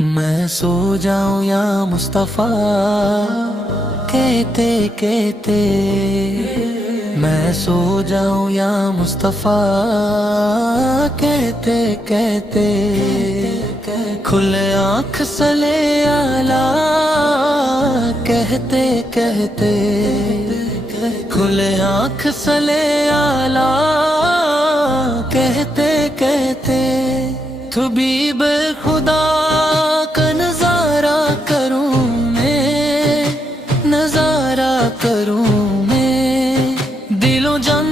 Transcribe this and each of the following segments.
میں سو جاؤں یا مصطفیٰ کہتے کہتے، میں سو جاؤں یا مصطفیٰ کہتے کہتے، کھلے آنکھ سلے آلہ کہتے کہتے، کھلے آنکھ سلے آلہ کہتے کہتے، طبیب خدا کا نظارہ کروں میں، نظارہ کروں میں، دل و جان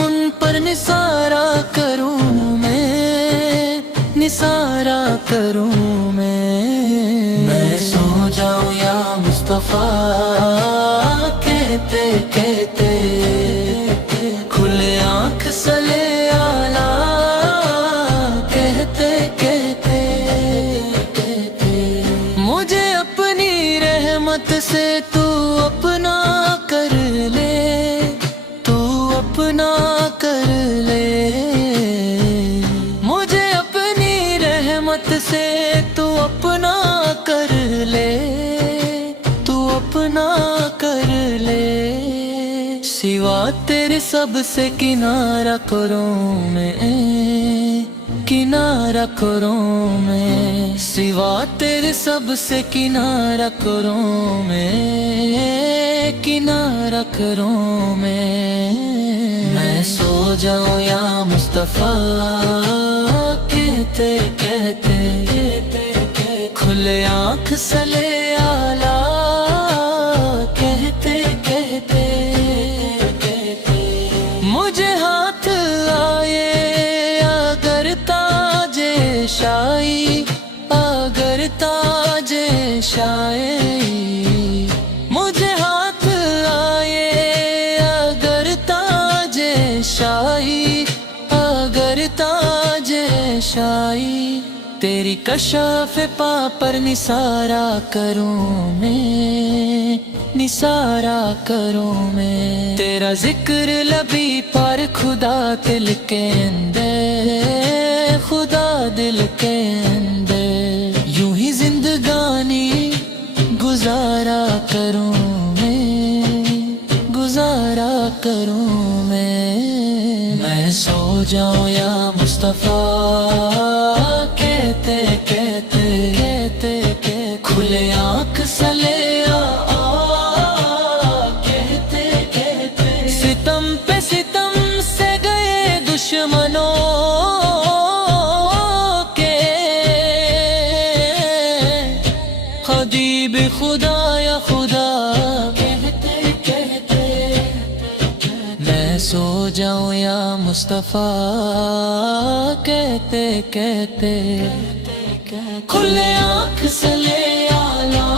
ان پر نثارہ کروں میں، نثارہ کروں میں سو جاؤں یا مصطفیٰ کہتے کہتے، کھلے آنکھ سلے آلہ کہتے کہتے، مجھے اپنی رحمت سے تو اپنا کر لے، تو اپنا کر لے، مجھے اپنی رحمت سے تو اپنا کر لے، تو اپنا کر لے، سوا تیرے سب سے کنارہ کروں میں، کنارہ کروں میں، سوا تیرے سب سے کنارہ کروں میں، کنارہ کروں میں سو جاؤں یا مصطفیٰ کہتے کہتے، کھلے آنکھ سلے آلہ کہتے کہتے، مجھے ہاتھ آئے اگر تاج شاہی، اگر تاج شاہی، مجھے ہاتھ آئے اگر تاج شاہی، اگر تاج شاہی، تیری کشف پا پر نثارہ کروں میں، نثارہ کروں میں، تیرا ذکر لبی پر خدا دل کے اندر، خدا دل کے اندر، یوں ہی زندگانی گزارا کروں میں، گزارا کروں میں سو جاؤں یا مصطفیٰ کہتے کہتے، کہتے کہتے، کھلے آنکھ سلے کہتے کہتے، ستم پہ ستم سے گئے دشمنوں کے، حبیب خدا یا خدا کہتے کہتے، میں سو جاؤں یا مصطفیٰ کہتے کہتے، کھلے آنکھ سلے آلہ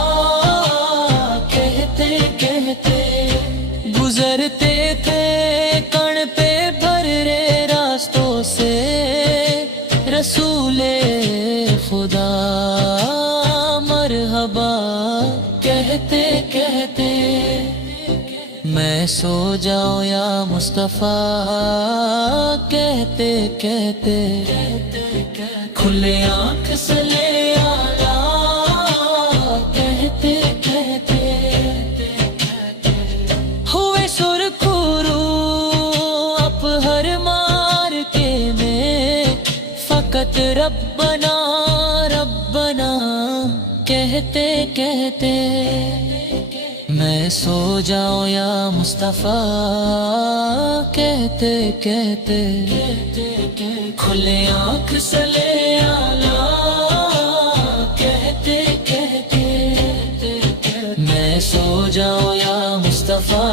کہتے کہتے، گزرتے تھے کن پہ بھرے راستوں سے رسول خدا مرحبا کہتے کہتے، میں سو جاؤں یا مصطفیٰ کہتے کہتے، کھلے آنکھ سلے آلہ کہتے کہتے، ہوئے سرخرو اب ہر مار کے میں، فقط ربنا ربنا کہتے کہتے، میں سو جاؤں یا مصطفیٰ کہتے کہتے، کھلے آنکھ سلے آلہ کہتے کہتے، میں سو جاؤں یا مصطفیٰ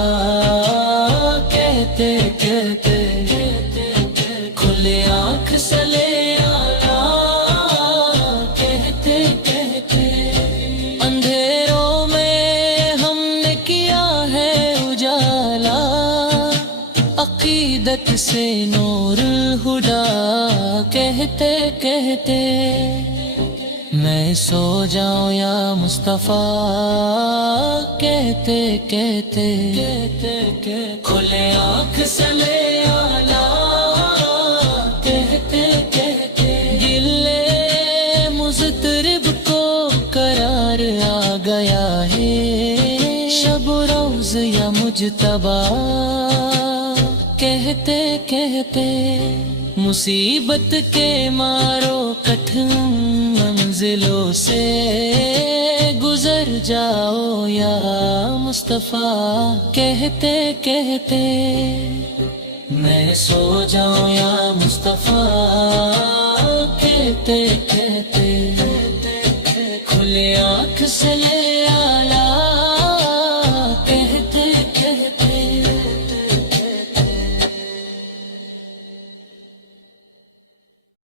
کہتے کہتے، کھلے آنکھ سلے آلہ کہتے کہتے، اندھیروں میں ہم نے کیا ہے اجالا، عقیدت سے نور الہدیٰ کہتے کہتے، میں سو جاؤں یا مصطفیٰ کہتے کہتے، کھلے آنکھ سلے آلہ کہتے کہتے، گلے مضطرب کو مجتبی کہتے کہتے مصیبت کے مارو کٹھن منزلوں سے گزر جاؤ یا مصطفیٰ کہتے کہتے میں سو جاؤں یا مصطفیٰ کہتے کہتے کھلے آنکھ سے لے آ